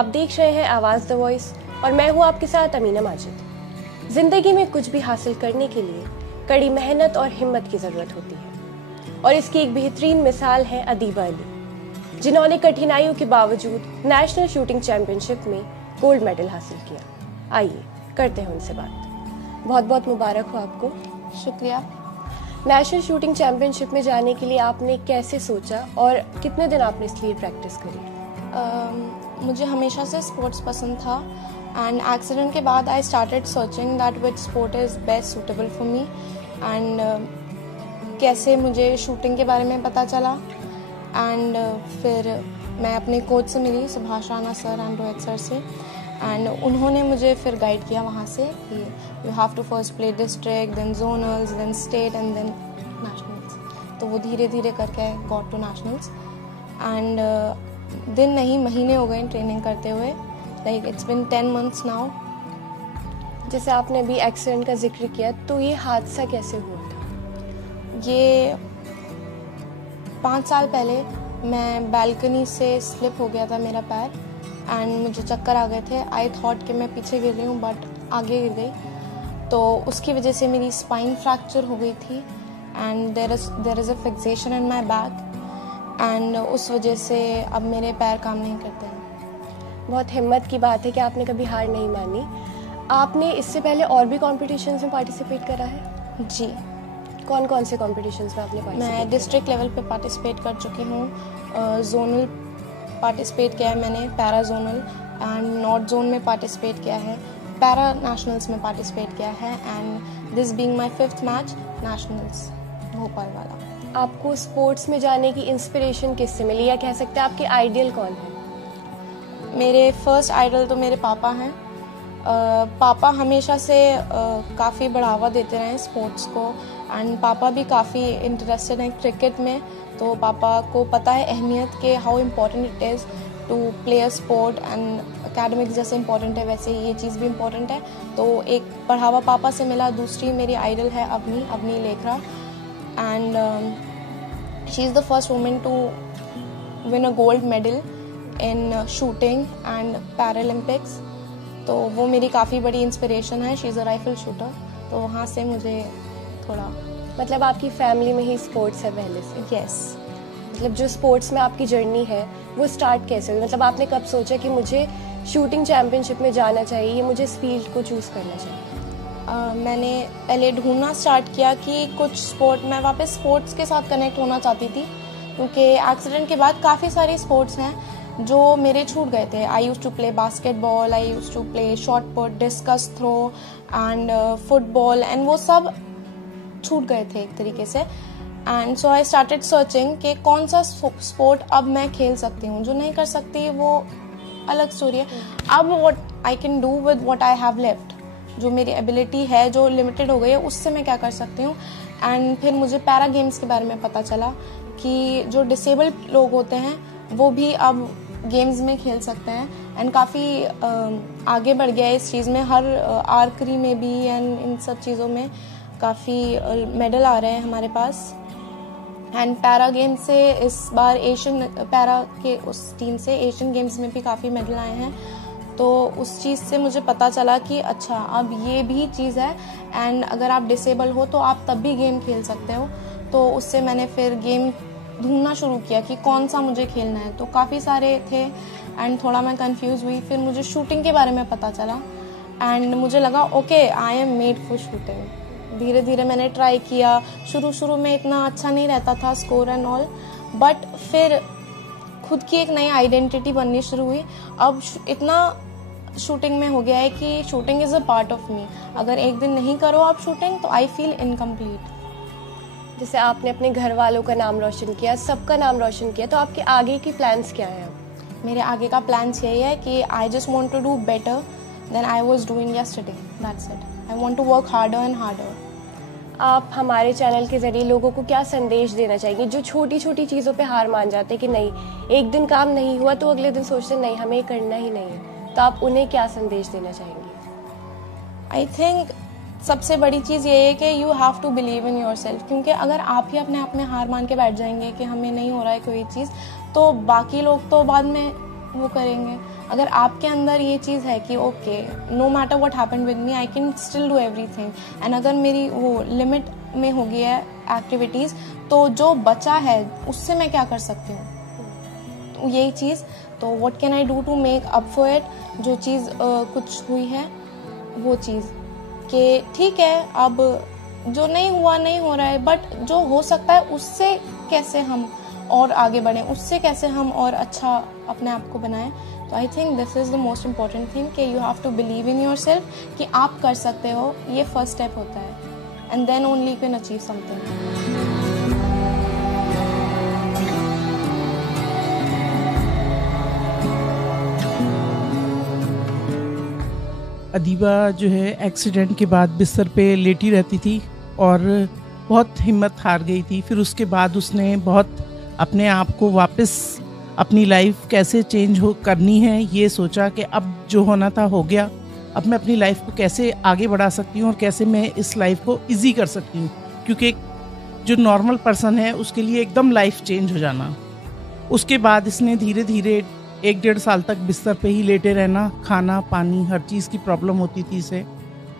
आप देख रहे हैं आवाज़ द वॉइस और मैं हूं आपके साथ अमीना माजिद। ज़िंदगी में कुछ भी हासिल करने के लिए कड़ी मेहनत और हिम्मत की ज़रूरत होती है और इसकी एक बेहतरीन मिसाल है अदीबा अली, जिन्होंने कठिनाइयों के बावजूद नेशनल शूटिंग चैंपियनशिप में गोल्ड मेडल हासिल किया। आइए करते हैं उनसे बात। बहुत बहुत मुबारक हो आपको। शुक्रिया। नेशनल शूटिंग चैंपियनशिप में जाने के लिए आपने कैसे सोचा और कितने दिन आपने इसके लिए प्रैक्टिस करी? मुझे हमेशा से स्पोर्ट्स पसंद था एंड एक्सीडेंट के बाद आई started searching that which sport is best suitable for me and कैसे मुझे शूटिंग के बारे में पता चला एंड फिर मैं अपने कोच से मिली, Subhash Rana sir and Rohit sir से, एंड उन्होंने मुझे फिर गाइड किया वहाँ से कि you have to first play district, then zonals, then state and then nationals. तो वो धीरे धीरे करके गॉट टू नेशनल्स एंड दिन नहीं महीने हो गए ट्रेनिंग करते हुए, like it's been 10 months now. जैसे आपने अभी एक्सीडेंट का जिक्र किया, तो ये हादसा कैसे हुआ था? ये 5 साल पहले मैं बालकनी से स्लिप हो गया था मेरा पैर एंड मुझे चक्कर आ गए थे। आई थॉट कि मैं पीछे गिर रही हूँ बट आगे गिर गई, तो उसकी वजह से मेरी स्पाइन फ्रैक्चर हो गई थी and there is a fixation in my back and उस वजह से अब मेरे पैर काम नहीं करते हैं। बहुत हिम्मत की बात है कि आपने कभी हार नहीं मानी। आपने इससे पहले और भी कॉम्पिटिशन्स में पार्टिसिपेट करा है? जी। कौन कौन से कॉम्पिटिशन्स में आपने पार्टिसिपेट? मैं डिस्ट्रिक्ट लेवल पे पार्टिसिपेट कर चुकी हूँ, जोनल पार्टिसिपेट किया है मैंने, para zonal and north zone में पार्टिसिपेट किया है, पैरा नेशनल्स में पार्टिसिपेट किया है and this being my 5th match nationals Bhopal वाला। आपको स्पोर्ट्स में जाने की इंस्पिरेशन किससे मिली, या कह सकते हैं आपके आइडियल कौन है? मेरे फर्स्ट आइडल तो मेरे पापा हैं। पापा हमेशा से काफ़ी बढ़ावा देते रहे स्पोर्ट्स को एंड पापा भी काफ़ी इंटरेस्टेड हैं क्रिकेट में, तो पापा को पता है अहमियत के how important it is to play a sport and academics जैसे इम्पोर्टेंट है वैसे ही ये चीज़ भी इम्पोर्टेंट है। तो एक बढ़ावा पापा से मिला। दूसरी मेरी आइडल है Avani Lekhara and she is the first women to win a gold medal in shooting and Paralympics, तो वो मेरी काफ़ी बड़ी इंस्पिरेशन है। She is a rifle shooter, तो वहाँ से मुझे थोड़ा, मतलब आपकी फैमिली में ही स्पोर्ट्स है पहले से? यस। मतलब जो स्पोर्ट्स में आपकी जर्नी है वो स्टार्ट कैसे हुई? मतलब आपने कब सोचा कि मुझे शूटिंग चैंपियनशिप में जाना चाहिए, मुझे इस फील्ड को चूज़ करना चाहिए? मैंने पहले ढूंढना स्टार्ट किया कि कुछ स्पोर्ट, मैं वापस स्पोर्ट्स के साथ कनेक्ट होना चाहती थी क्योंकि एक्सीडेंट के बाद काफ़ी सारे स्पोर्ट्स हैं जो मेरे छूट गए थे। I used to play basketball, I used to play shot put, discus throw and football and वो सब छूट गए थे एक तरीके से। And so I started searching कि कौन सा स्पोर्ट अब मैं खेल सकती हूँ। जो नहीं कर सकती वो अलग स्टोरी है। अब what I can do with what I have left, जो मेरी एबिलिटी है जो लिमिटेड हो गई है उससे मैं क्या कर सकती हूँ। एंड फिर मुझे पैरा गेम्स के बारे में पता चला कि जो डिसेबल्ड लोग होते हैं वो भी अब गेम्स में खेल सकते हैं एंड काफ़ी आगे बढ़ गया है इस चीज़ में। हर आर्करी में भी एंड इन सब चीज़ों में काफ़ी मेडल आ रहे हैं हमारे पास। एंड पैरा गेम से इस बार एशियन पैरा के उस टीम से एशियन गेम्स में भी काफ़ी मेडल आए हैं, तो उस चीज़ से मुझे पता चला कि अच्छा अब ये भी चीज़ है एंड अगर आप डिसेबल हो तो आप तब भी गेम खेल सकते हो। तो उससे मैंने फिर गेम ढूंढना शुरू किया कि कौन सा मुझे खेलना है, तो काफ़ी सारे थे एंड थोड़ा मैं कंफ्यूज हुई। फिर मुझे शूटिंग के बारे में पता चला एंड मुझे लगा okay I am made for shooting. धीरे धीरे मैंने ट्राई किया। शुरू में इतना अच्छा नहीं रहता था स्कोर एंड ऑल, बट फिर खुद की एक नई आइडेंटिटी बननी शुरू हुई। अब इतना शूटिंग में हो गया है कि shooting is a part of me. अगर एक दिन नहीं करो आप शूटिंग तो आई फील इनकम्प्लीट। जैसे आपने अपने घर वालों का नाम रोशन किया, सबका नाम रोशन किया, तो आपके आगे की प्लान्स क्या हैं? मेरे आगे का प्लान्स यही है कि I just want to do better than I was doing yesterday, that's it. I want to work harder and harder. आप हमारे चैनल के ज़रिए लोगों को क्या संदेश देना चाहेंगे जो छोटी छोटी चीज़ों पे हार मान जाते हैं कि नहीं, एक दिन काम नहीं हुआ तो अगले दिन सोचते नहीं हमें करना ही नहीं है, तो आप उन्हें क्या संदेश देना चाहेंगे? आई थिंक सबसे बड़ी चीज़ ये है कि you have to believe in yourself, क्योंकि अगर आप ही अपने आप में हार मान के बैठ जाएंगे कि हमें नहीं हो रहा है कोई चीज़, तो बाकी लोग तो बाद में वो करेंगे। अगर आपके अंदर ये चीज़ है कि okay no matter what happened with me I can still do everything, and अगर मेरी वो लिमिट में हो गई है एक्टिविटीज़, तो जो बचा है उससे मैं क्या कर सकती हूँ, तो यही चीज़। तो what can I do to make up for it, जो चीज़ कुछ हुई है वो चीज़ कि ठीक है अब जो नहीं हुआ नहीं हो रहा है, बट जो हो सकता है उससे कैसे हम और आगे बढ़ें, उससे कैसे हम और अच्छा अपने आप को बनाएं। तो I think this is the most important thing कि you have to believe in yourself कि आप कर सकते हो, ये फर्स्ट स्टेप होता है, and then only you can achieve something. Adiba जो है एक्सीडेंट के बाद बिस्तर पे लेटी रहती थी और बहुत हिम्मत हार गई थी। फिर उसके बाद उसने बहुत अपने आप को वापस अपनी लाइफ कैसे चेंज हो करनी है ये सोचा कि अब जो होना था हो गया, अब मैं अपनी लाइफ को कैसे आगे बढ़ा सकती हूँ और कैसे मैं इस लाइफ को इजी कर सकती हूँ, क्योंकि एक जो नॉर्मल पर्सन है उसके लिए एकदम लाइफ चेंज हो जाना। उसके बाद इसने धीरे धीरे 1-1.5 साल तक बिस्तर पे ही लेटे रहना, खाना पानी हर चीज़ की प्रॉब्लम होती थी इसे,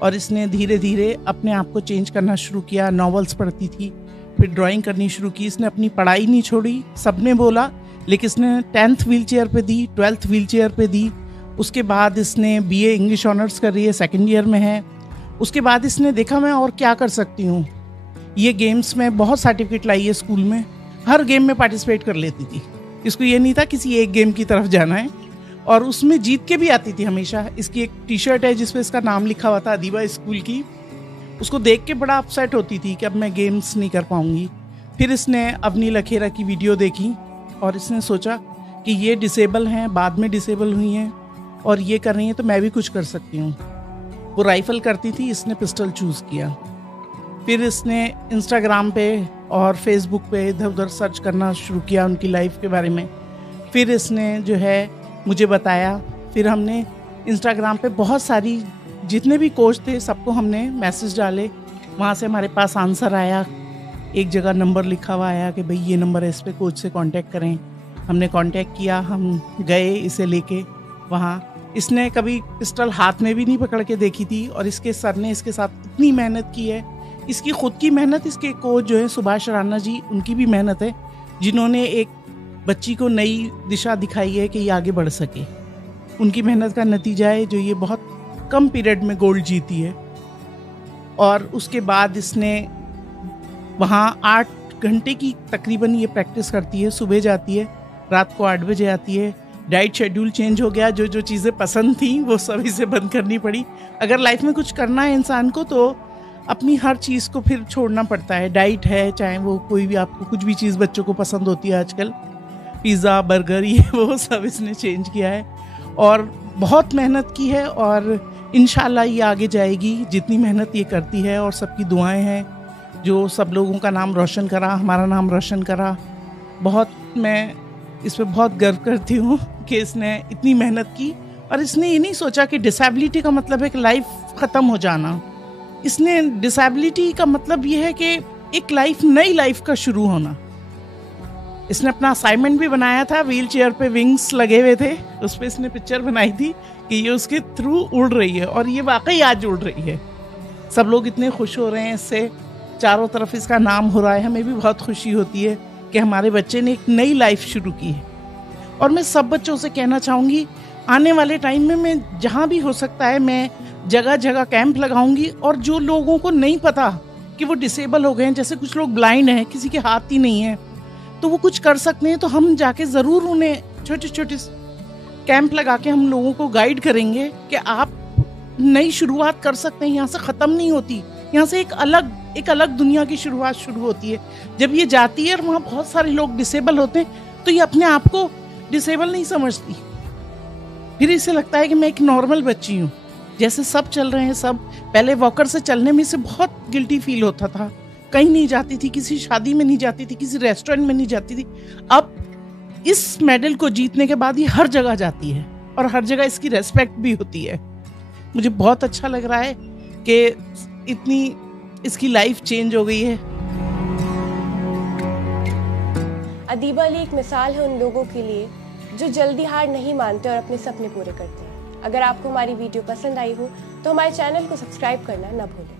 और इसने धीरे धीरे अपने आप को चेंज करना शुरू किया। नॉवेल्स पढ़ती थी, फिर ड्राइंग करनी शुरू की। इसने अपनी पढ़ाई नहीं छोड़ी, सबने बोला, लेकिन इसने 10th व्हील चेयर पे दी, 12th व्हील चेयर पे दी। उसके बाद इसने BA इंग्लिश ऑनर्स कर रही है, 2nd ईयर में है। उसके बाद इसने देखा मैं और क्या कर सकती हूँ। ये गेम्स में बहुत सर्टिफिकेट लाई है, स्कूल में हर गेम में पार्टिसिपेट कर लेती थी। इसको ये नहीं था किसी एक गेम की तरफ जाना है, और उसमें जीत के भी आती थी हमेशा। इसकी एक टी-शर्ट है जिसपे इसका नाम लिखा हुआ था, अदीबा स्कूल की। उसको देख के बड़ा अपसेट होती थी कि अब मैं गेम्स नहीं कर पाऊंगी। फिर इसने अवनी लखेरा की वीडियो देखी और इसने सोचा कि ये डिसेबल हैं, बाद में डिसेबल हुई हैं और ये कर रही हैं, तो मैं भी कुछ कर सकती हूँ। वो राइफल करती थी, इसने पिस्टल चूज़ किया। फिर इसने इंस्टाग्राम पे और फेसबुक पे इधर उधर सर्च करना शुरू किया उनकी लाइफ के बारे में। फिर इसने जो है मुझे बताया। फिर हमने इंस्टाग्राम पे बहुत सारी जितने भी कोच थे सबको हमने मैसेज डाले, वहाँ से हमारे पास आंसर आया। एक जगह नंबर लिखा हुआ आया कि भाई ये नंबर है, इस पे कोच से कांटेक्ट करें। हमने कांटेक्ट किया, हम गए इसे लेके वहाँ। इसने कभी पिस्टल हाथ में भी नहीं पकड़ के देखी थी, और इसके सर ने इसके साथ इतनी मेहनत की है। इसकी खुद की मेहनत, इसके कोच जो है सुभाष राणा जी, उनकी भी मेहनत है, जिन्होंने एक बच्ची को नई दिशा दिखाई है कि ये आगे बढ़ सके। उनकी मेहनत का नतीजा है जो ये बहुत कम पीरियड में गोल्ड जीती है। और उसके बाद इसने वहाँ 8 घंटे की तकरीबन ये प्रैक्टिस करती है। सुबह जाती है, रात को 8 बजे आती है। डाइट शेड्यूल चेंज हो गया, जो जो चीज़ें पसंद थी वो सभी से बंद करनी पड़ी। अगर लाइफ में कुछ करना है इंसान को तो अपनी हर चीज़ को फिर छोड़ना पड़ता है। डाइट है, चाहे वो कोई भी, आपको कुछ भी चीज़ बच्चों को पसंद होती है आजकल, पिज़्ज़ा बर्गर ये वो सब इसने चेंज किया है और बहुत मेहनत की है। और इंशाल्लाह ये आगे जाएगी। जितनी मेहनत ये करती है और सबकी दुआएं हैं जो सब लोगों का नाम रोशन करा, हमारा नाम रोशन करा। बहुत मैं इस पर बहुत गर्व करती हूँ कि इसने इतनी मेहनत की। और इसने ये नहीं सोचा कि डिसेबिलिटी का मतलब है कि लाइफ ख़त्म हो जाना। इसने डिसेबिलिटी का मतलब ये है कि एक लाइफ, नई लाइफ का शुरू होना। इसने अपना असाइनमेंट भी बनाया था, व्हील चेयर पे विंग्स लगे हुए थे, उस पर इसने पिक्चर बनाई थी कि ये उसके थ्रू उड़ रही है, और ये वाकई आज उड़ रही है। सब लोग इतने खुश हो रहे हैं इससे, चारों तरफ इसका नाम हो रहा है। हमें भी बहुत खुशी होती है कि हमारे बच्चे ने एक नई लाइफ शुरू की है। और मैं सब बच्चों से कहना चाहूँगी, आने वाले टाइम में मैं जहाँ भी हो सकता है मैं जगह जगह कैंप लगाऊंगी। और जो लोगों को नहीं पता कि वो डिसेबल हो गए हैं, जैसे कुछ लोग ब्लाइंड हैं, किसी के हाथ ही नहीं है, तो वो कुछ कर सकते हैं, तो हम जाके ज़रूर उन्हें छोटे छोटे कैंप लगा के हम लोगों को गाइड करेंगे कि आप नई शुरुआत कर सकते हैं। यहाँ से ख़त्म नहीं होती, यहाँ से एक अलग दुनिया की शुरुआत शुरू होती है। जब ये जाती है और वहाँ बहुत सारे लोग डिसेबल होते हैं तो ये अपने आप को डिसेबल नहीं समझती। फिर इसे लगता है कि मैं एक नॉर्मल बच्ची हूँ, जैसे सब चल रहे हैं सब। पहले वॉकर से चलने में इसे बहुत गिल्टी फील होता था, कहीं नहीं जाती थी, किसी शादी में नहीं जाती थी, किसी रेस्टोरेंट में नहीं जाती थी। अब इस मेडल को जीतने के बाद ये हर जगह जाती है और हर जगह इसकी रेस्पेक्ट भी होती है। मुझे बहुत अच्छा लग रहा है कि इतनी इसकी लाइफ चेंज हो गई है। अदीबा अली एक मिसाल है उन लोगों के लिए जो जल्दी हार नहीं मानते और अपने सपने पूरे करते हैं। अगर आपको हमारी वीडियो पसंद आई हो तो हमारे चैनल को सब्सक्राइब करना न भूलें।